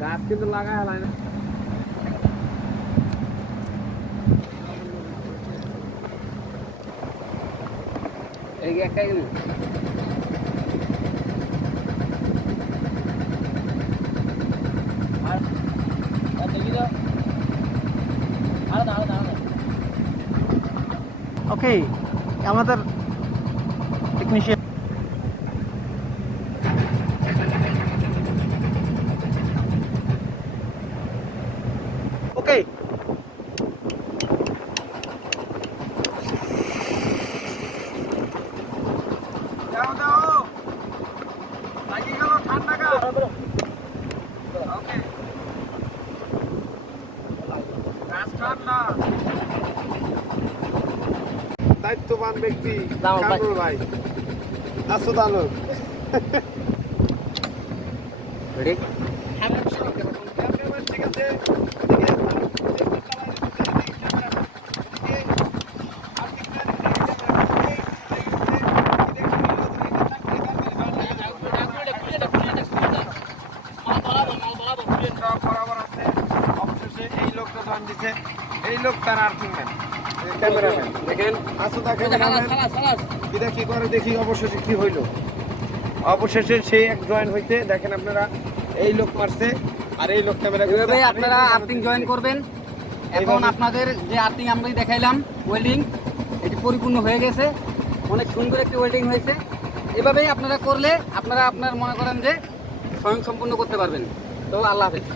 গাছ কিন্তু লাগায় হালাই না। এই একটাই গেল আর দেখি তো আলাদা ওকে আমাদের টেকনিশিয়ান ওকে দাও দাও লাগি গেল ঠান্ডা গা ওকে গাছ ঠান্ডা দায়িত্ববান ব্যক্তি কামরুল ভাই আসুদ আলম রেডি ঠিক আছে এই লোক তার আর্থিং ম্যান ক্যামেরাম্যান দেখেন আসুদা ক্যামেরাম্যান কি করে দেখি অবশেষে কি হইল অবশেষে সেই এক জয়েন হইছে দেখেন আপনারা এই লোক মারছে আর এই লোক ক্যামেরা এভাবে আপনারা আর্থিং জয়েন করবেন এখন আপনাদের যে আর্থিং আমরা দেখাইলাম ওয়েল্ডিং এটি পরিপূর্ণ হয়ে গেছে অনেক সুন্দর একটি ওয়েল্ডিং হয়েছে এভাবেই আপনারা করলে আপনারা আপনার মনে করেন যে স্বয়ংসম্পূর্ণ করতে পারবেন তো আল্লাহ হাফেজ